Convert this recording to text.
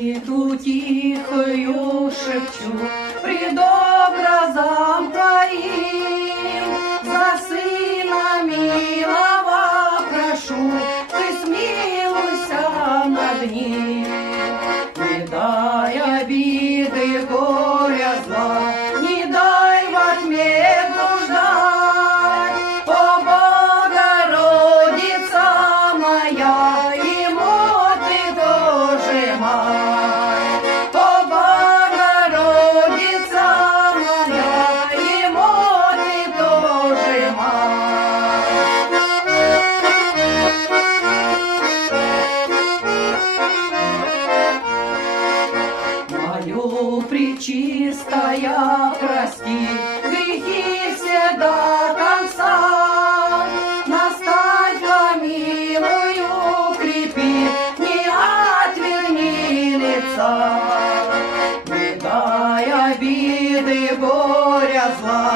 молитву тихую шепчу пред образом Твоим. За сына милого прошу, Ты смилуйся над ним. Не дай обиды, горя, зла, не дай во тьме блуждать. О, Богородица моя, ему Ты тоже мать. О, Богородица моя, ему Ты тоже мать. Молю, пречистая, прости грехи все до конца. Наставь, помилуй, укрепи, не отверни лица. Не дай обиды, горя, зла,